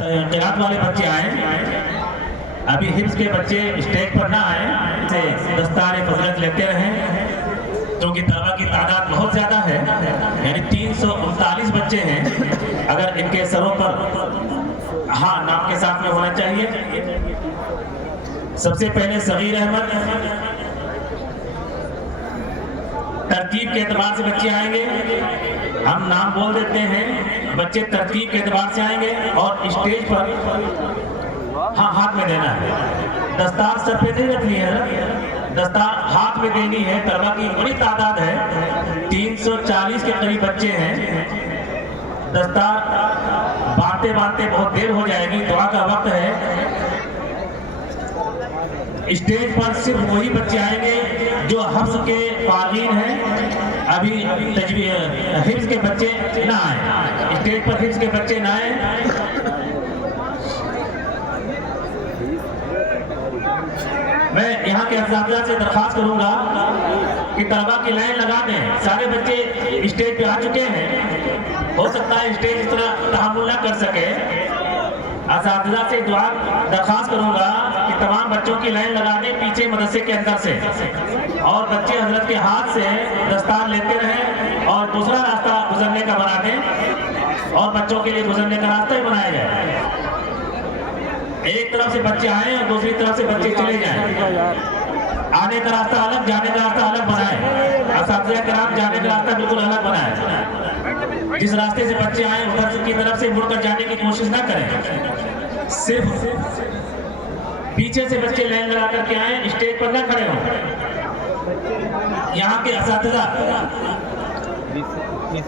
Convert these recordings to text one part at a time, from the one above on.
قرات والے بچے آئیں، ابھی حفظ کے بچے اسٹیج پر نہ آئیں، سے دستار فضیلت لیتے رہیں، کیونکہ طلبہ کی تعداد بہت زیادہ ہے، یعنی 339 بچے ہیں۔ اگر ان کے سروں پر ہاں نام کے ساتھ میں ہونا چاہیے۔ سب سے پہلے صغیر احمد، ترتیب کے اعتبار سے بچے آئیں گے، ہم نام بول دیتے ہیں، بچے ترتیب کے اعتبار سے آئیں گے اور اسٹیج پر ہاں ہاتھ میں دینا ہے، دستار سر پہ نہیں رکھنی ہے، دستار ہاتھ میں دینی ہے۔ طلبہ کی بڑی تعداد ہے، 340 کے قریب بچے ہیں، دستار بانٹتے بانٹتے بہت دیر ہو جائے گی، دعا کا وقت ہے۔ اسٹیج پر صرف وہی بچے آئیں گے جو حفظ کے فارغین ہیں، ابھی حفظ کے بچے نہ آئیں، اسٹیج پر حفظ کے بچے نہ آئیں۔ میں یہاں کے اساتذہ سے درخواست کروں گا کہ طلبہ کی لائن لگا دیں، سارے بچے اسٹیج پہ آ چکے ہیں، ہو سکتا ہے اسٹیج اس طرح تحمل نہ کر سکے۔ اساتذہ سے دعا درخواست کروں گا کہ تمام بچوں کی لائن لگا دیں پیچھے مدرسے کے اندر سے، اور بچے حضرت کے ہاتھ سے دستار لیتے رہیں اور دوسرا راستہ گزرنے کا بنا دیں، اور بچوں کے لیے گزرنے کا راستہ ہی بنایا جائے۔ ایک طرف سے بچے آئیں اور دوسری طرف سے بچے چلے جائیں، آنے کا راستہ الگ، جانے کا راستہ الگ بنائیں، اساتذہ کرام جانے کا راستہ بالکل الگ بنائیں۔ جس راستے سے بچے آئیں ادھر کی طرف سے مڑ کر جانے کی کوشش نہ کریں، صرف پیچھے سے بچے لائن لگا کر کے آئیں، اسٹیج پر نہ کھڑے ہوں۔ یہاں کے اساتذہ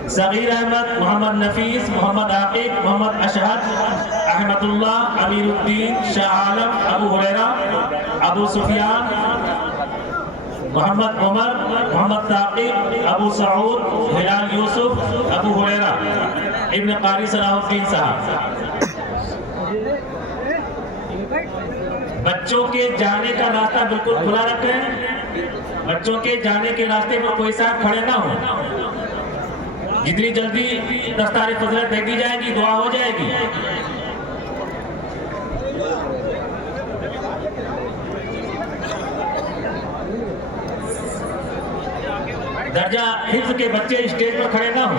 صغیر احمد، محمد نفیس، محمد عاقب، محمد اشہد، احمد اللہ، امیر الدین، شاہ عالم، ابو ہریرہ، ابو سفیان، محمد عمر، محمد ثاقب، ابو سعود، ہلال یوسف، ابو ہریرہ، ابن قاری صلاح الدین صاحب۔ بچوں کے جانے کا راستہ بالکل کھلا رکھیں، بچوں کے جانے کے راستے پر کوئی صاحب کھڑے نہ ہوں۔ جتنی جلدی دستار فضیلت دے دی جائے گی دعا ہو جائے گی۔ درجہ حفظ کے بچے اسٹیج پر کھڑے نہ ہوں۔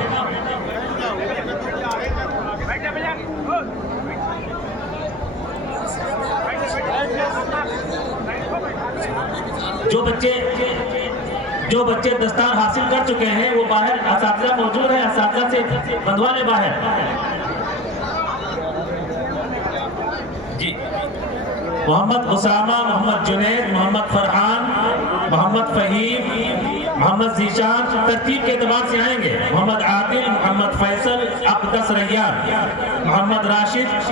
جو بچے دستار حاصل کر چکے ہیں وہ باہر اساتذہ موجود ہیں، اساتذہ سے بندوا لے باہر۔ جی، محمد اسامہ، محمد جنید، محمد فرحان، محمد فہیم، محمد ذیشان ترتیب کے اعتبار سے آئیں گے۔ محمد عادل، محمد فیصل، اقدس ریان، محمد راشد،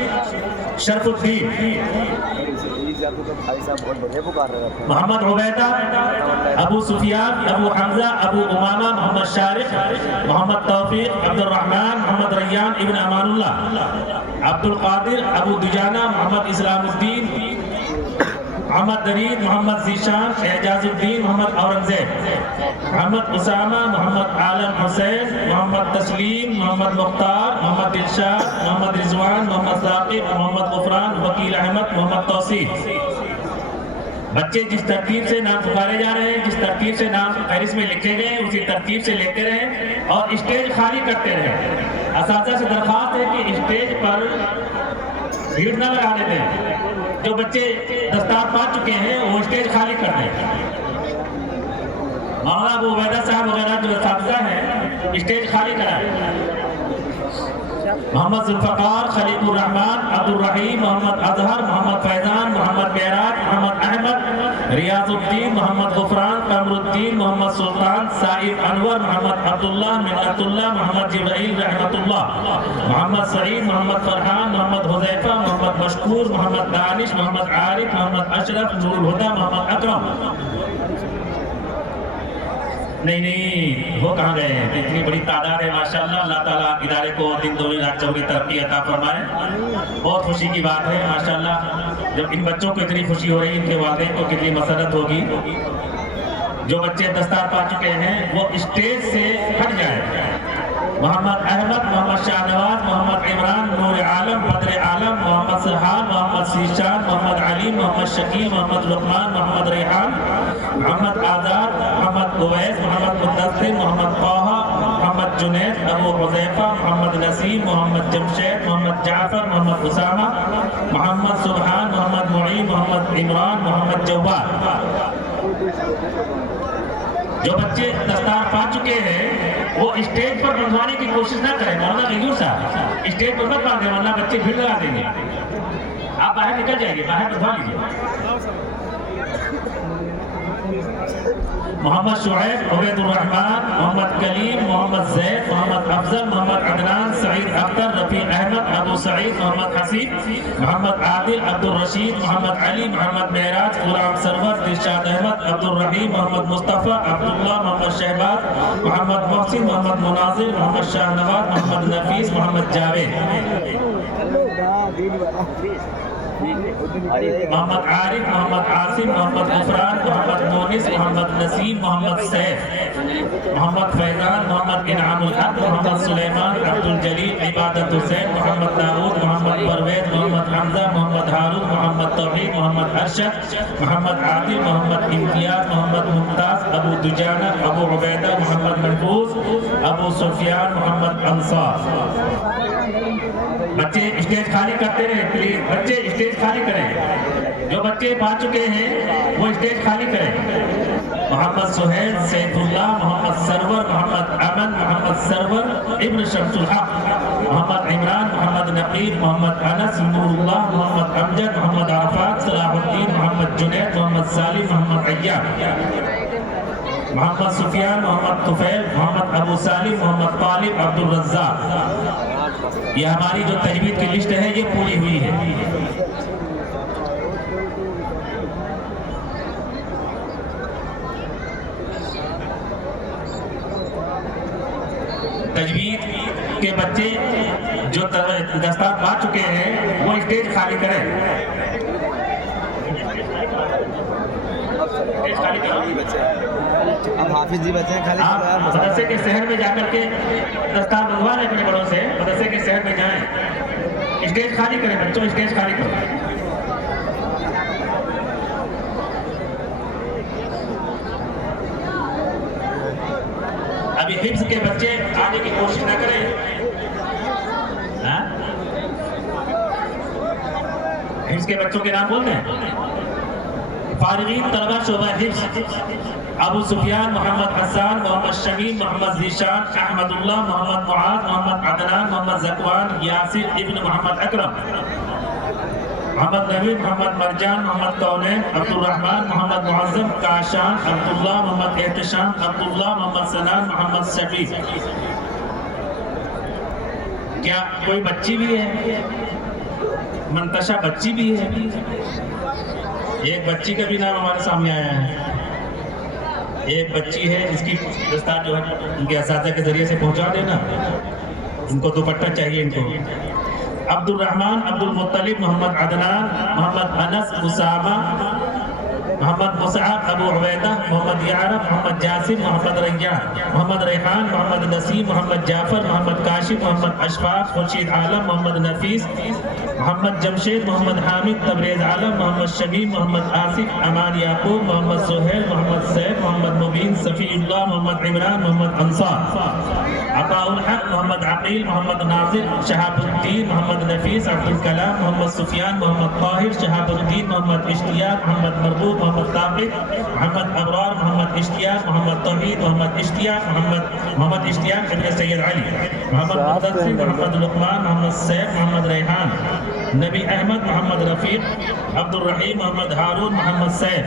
شرف الدین، محمد عبیدہ، ابو سفیان، ابو حمزہ، ابو امامہ، محمد شارق، محمد توفیق، عبد الرحمن، محمد ریان ابن امان اللہ، عبد القادر، ابو دجانہ، محمد اسلام الدین، محمد درید، محمد ذیشان، اعجاز الدین، محمد اورنگزیب، محمد اسامہ، محمد عالم حسین، محمد تسلیم، محمد مختار، محمد دلشاد، محمد رضوان، محمد ثاقب، محمد غفران، وکیل احمد، محمد توصیف۔ بچے جس ترتیب سے نام پکارے جا رہے ہیں، جس ترتیب سے نام فہرست میں لکھے گئے اسی ترتیب سے لیتے رہیں اور اسٹیج خالی کرتے رہیں۔ اساتذہ سے درخواست ہے کہ اسٹیج پر بھیڑ نہ لگانے دیں، جو بچے دستار پا چکے ہیں وہ اسٹیج خالی کر دیں۔ مولانا ابو عبیدہ صاحب وغیرہ جو اساتذہ ہیں اسٹیج خالی کرائیں۔ محمد ذوالفقار، خلیق الرحمن، عبد الرحیم، محمد اظہر، محمد فیضان، محمد معراج، محمد احمد، ریاض الدین، محمد غفران، قمر الدین، محمد سلطان، سائب انور، محمد عبداللہ، منت اللہ، محمد جبرائیل رحمت اللہ، محمد سعید، محمد فرحان، محمد حذیفہ، محمد مشکور، محمد دانش، محمد عارف، محمد اشرف، نور الہدی، محمد اکرم۔ نہیں وہ کہاں گئے ہیں؟ اتنی بڑی تعداد ہے ماشاءاللہ۔ اللہ تعالیٰ ادارے کو دن دوگنی رات چوگنی ترقی عطا فرمائے۔ بہت خوشی کی بات ہے ماشاءاللہ، جب ان بچوں کو اتنی خوشی ہو رہی ہے ان کے والدین کو کتنی مسرت ہوگی۔ جو بچے دستار پا چکے ہیں وہ اسٹیج سے ہٹ جائیں۔ محمد احمد، محمد شاہ نواز، محمد عمران، نور عالم، بدر عالم، محمد سرحان محمد سیشان محمد علی محمد شکیل محمد لقمان محمد ریحان محمد آزاد محمد اویس محمد مدثر محمد طه محمد جنید ابو حذیفہ محمد نسیم محمد جمشید محمد جعفر محمد اسامہ محمد سبحان محمد معین محمد عمران محمد جواد. جو بچے دستار پا چکے ہیں وہ اسٹیج پر بندھوانے کی کوشش نہ کریں. مولانا غیور صاحب اسٹیج پر مت باندھیں ورنہ بچے بھیڑ لگا دیں گے. آپ باہر نکل جائیں گے, باہر بندھوا لیجیے. محمد شعیب عبید الرحمن محمد کلیم محمد زید محمد افضل محمد عدنان سعید اختر رفیق احمد ابو سعید محمد حسین محمد عادل عبد الرشید محمد علی محمد معراج غلام سرور دلشاد احمد عبد الرحیم محمد مصطفیٰ عبداللہ محمد شہباز محمد محسن محمد مناظر محمد شاہ نواز محمد نفیس محمد جاوید محمد عارف محمد عاصم محمد غفران محمد مونس محمد نسیم محمد سیف محمد فیضان محمد انعام الحق محمد سلیمان عبد الجلیل عبادت حسین محمد داؤد محمد پرویز محمد حمزہ محمد ہارون محمد توحید محمد ارشد محمد عادل محمد امتیاز محمد ممتاز ابو دجانہ ابو عبیدہ محمد محفوظ ابو سفیان محمد انصار. بچے اسٹیج خالی کرتے رہے پلیز. بچے اسٹیج خالی کریں. جو بچے پا چکے ہیں وہ اسٹیج خالی کریں. محمد سہیل سیف اللہ محمد سرور محمد امن محمد سرور ابن شمس الحق محمد عمران محمد نقیب محمد انس نور اللہ محمد امجد محمد عرفات صلاح الدین محمد جنید محمد سالم محمد ایاب محمد سفیان محمد طفیل محمد ابو سالم محمد طالب عبد الرزاق. یہ ہماری جو تجوید کی لسٹ ہے یہ پوری ہوئی ہے. تجوید کے بچے جو دستار پا چکے ہیں وہ اسٹیج خالی کریں. اب حافظ جی بچے خالی مدرسے کے شہر میں جا کر کے دستار بندھوا لیں اپنے بڑوں سے. مدرسے کے شہر میں جائیں, اسٹیج خالی کریں بچوں, اسٹیج خالی کریں. ابھی حفظ کے بچے آنے کی کوشش نہ کریں. حفظ کے بچوں کے نام بولتے ہیں. فارغین طلبہ شعبہ حفظ ابو سفیان محمد حسان محمد شمیم محمد ذیشان احمد اللہ محمد معاذ محمد عدنان محمد زکوان یاسر ابن محمد اکرم محمد نوید محمد مرجان محمد کونین عبد الرحمن محمد معظم کاشان عبداللہ محمد احتشام عبداللہ محمد سنان محمد شفیق. کیا کوئی بچی بھی ہے؟ منتشا بچی بھی ہے. ایک بچی کا بھی نام ہمارے سامنے آیا ہے. ایک بچی ہے جس کی دستار جو ہے ان کے اساتذہ کے ذریعے سے پہنچا دینا. ان کو دوپٹہ چاہیے. ان کو عبد الرحمن عبد المطلب محمد عدنان محمد انس اسامہ محمد مصعب ابو عبیدہ محمد یعرب محمد جاسم محمد ریان محمد ریحان محمد نسیم محمد جعفر محمد کاشف محمد اشفاق خورشید عالم محمد نفیس محمد جمشید محمد حامد تبریز عالم محمد شمیم محمد آصف امان یعقوب محمد سہیل محمد سیف محمد مبین صفی اللہ محمد عمران محمد انصار عطاء الحق محمد عقیل محمد ناصر شہاب الدین محمد نفیس عبد الکلام محمد سفیان محمد طاہر شہاب الدین محمد اشتیاق محمد مربوط محمد طاقب محمد ابرار محمد اشتیاق محمد توحید محمد اشتیاق محمد اشتیاق ابن سید علی محمد مدثر محمد لقمان محمد سیف محمد ریحان نبی احمد محمد رفیق عبد الرحیم محمد ہارون محمد سیف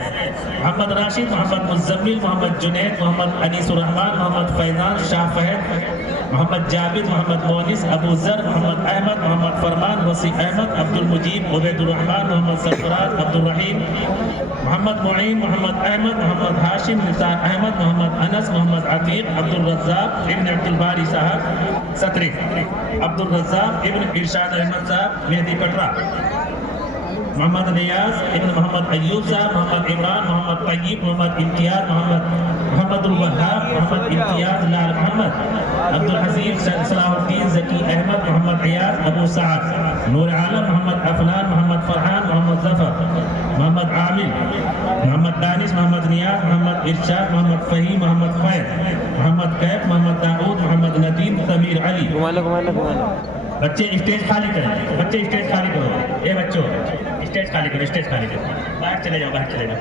محمد راشد محمد مزمل محمد جنید محمد انیس الرحمن محمد فیضان شاہ فہد محمد جابر محمد مونس ابو ذر محمد احمد محمد فرمان وسیع احمد عبد المجیب عبید الرحمن محمد سرفراز عبد الرحیم محمد معین محمد احمد محمد ہاشم نثار احمد محمد انس محمد عتیق عبد الرزاق ابن عبد الباری صاحب ستری عبد الرزاق ابن ارشاد احمد صاحب مہدی کٹرا محمد نیاز ابن محمد ایوب صاحب محمد عمران محمد طیب محمد امتیاز محمد الوہاب محمد امتیاز لال محمد عبد الحسین صلاح الدین ذکی احمد محمد عیاض ابو سعد نور عالم محمد افنان ارشاد، محمد فہیم، محمد فیض، محمد کیف، محمد داؤد، محمد ندیم، تمیر علی۔ بچے اسٹیج خالی کریں، بچے اسٹیج خالی کرو، اے بچوں اسٹیج خالی کرو، اسٹیج خالی کرو، باہر چلے جاؤ، باہر چلے جاؤ۔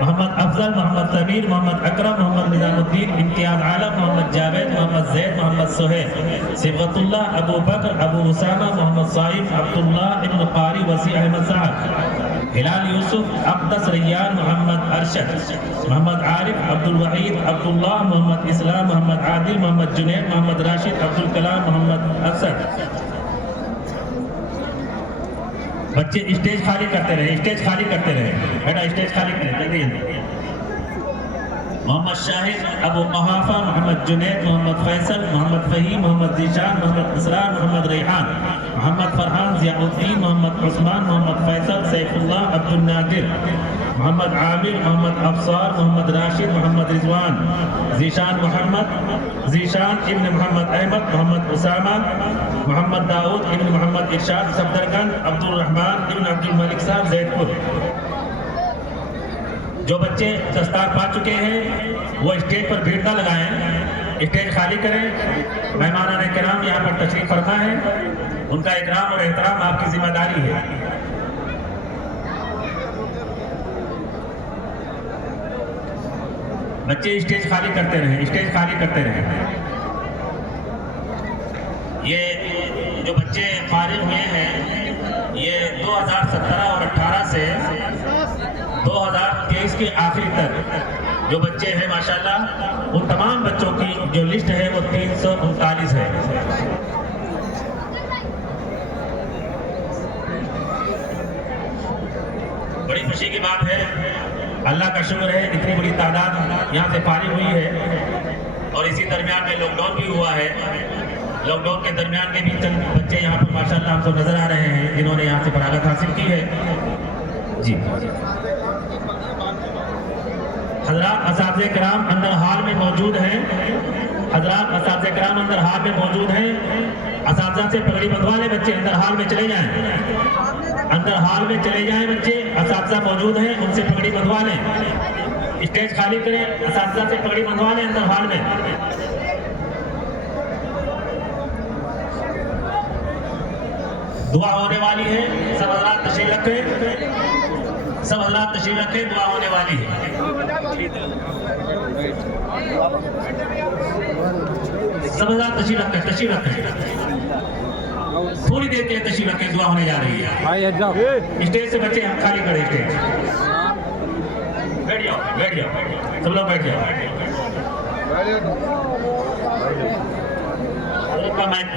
محمد افضل، محمد سمیر، محمد اکرم، محمد نظام الدین، امتیاز عالم، محمد جاوید، محمد زید، محمد سہیل، صبغت اللہ، ابو بکر، ابو اسامہ، محمد صائف، عبداللہ ابن قاری، وسیع احمد سعد، ہلال یوسف، اقدس ریان، محمد ارشد، محمد عارف، عبد الوحید، عبداللہ، محمد اسلام، محمد عادل، محمد جنید، محمد راشد، عبدالکلام، محمد اسد۔ بچے اسٹیج خالی کرتے رہے، اسٹیج خالی کرتے رہے، بیٹا اسٹیج خالی کریں جلدی جلدی۔ محمد شاہد، ابو قحافہ، محمد جنید، محمد فیصل، محمد فہیم، محمد ذیشان، محمد اسرار، محمد ریحان، محمد فرحان، ضیاء الدین، محمد عثمان، محمد فیصل، سیف اللہ، عبد النادر، محمد عامر، محمد افسار، محمد راشد، محمد رضوان، ذیشان محمد، ذیشان ابن محمد احمد، محمد اسامہ، محمد داؤد ابن محمد ارشاد، صفدرگنج، عبد الرحمن ابن عبد الملک صاحب، زید پور۔ جو بچے دستار پا چکے ہیں وہ اسٹیج پر بھیڑ نہ لگائیں، اسٹیج خالی کریں۔ مہمانان کرام یہاں پر تشریف فرما ہے، ان کا اکرام اور احترام آپ کی ذمہ داری ہے۔ بچے اسٹیج خالی کرتے رہیں، اسٹیج خالی کرتے رہیں۔ یہ جو بچے فارغ ہوئے ہیں یہ 2017 اور 18 سے 2023 کے آخری تک جو بچے ہیں ماشاءاللہ ان تمام بچوں کی جو لسٹ ہے وہ 339 ہے۔ بڑی خوشی کی بات ہے، اللہ کا شکر ہے اتنی بڑی تعداد یہاں سے فارغ ہوئی ہے، اور اسی درمیان میں لاک ڈاؤن بھی ہوا ہے۔ لاک ڈاؤن کے درمیان میں بھی چند بچے یہاں پر ماشاءاللہ ہم کو نظر آ رہے ہیں جنہوں نے یہاں سے فراغت حاصل کی ہے۔ جی حضرات اساتذہ کرام اندر ہال میں موجود ہیں، حضرات اساتذہ کرام اندر ہال میں موجود ہیں، اساتذہ سے پگڑی بندھوا لے بچے، اندر ہال میں چلے جائیں، اندر ہال میں چلے جائیں بچے، اساتذہ موجود ہیں ان سے پگڑی بندھوا لیں، اسٹیج خالی کریں، اساتذہ سے پگڑی بندھوا لیں اندر ہال میں۔ دعا ہونے والی ہے، سب حضرات تشریف رکھیں، سب حضرات تشریف رکھیں، دعا ہونے والی ہے۔ سب حضرات تشریف رکھیں، تشریف رکھیں، تھوڑی دیر کے تشریف رکھیں، دعا ہونے جا رہی ہے۔ اسٹیج سے بچے خالی کریں، اسٹیج بیٹھ جاؤ، بیٹھ جاؤ، سب لوگ بیٹھ جاؤ۔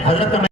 حضرت کا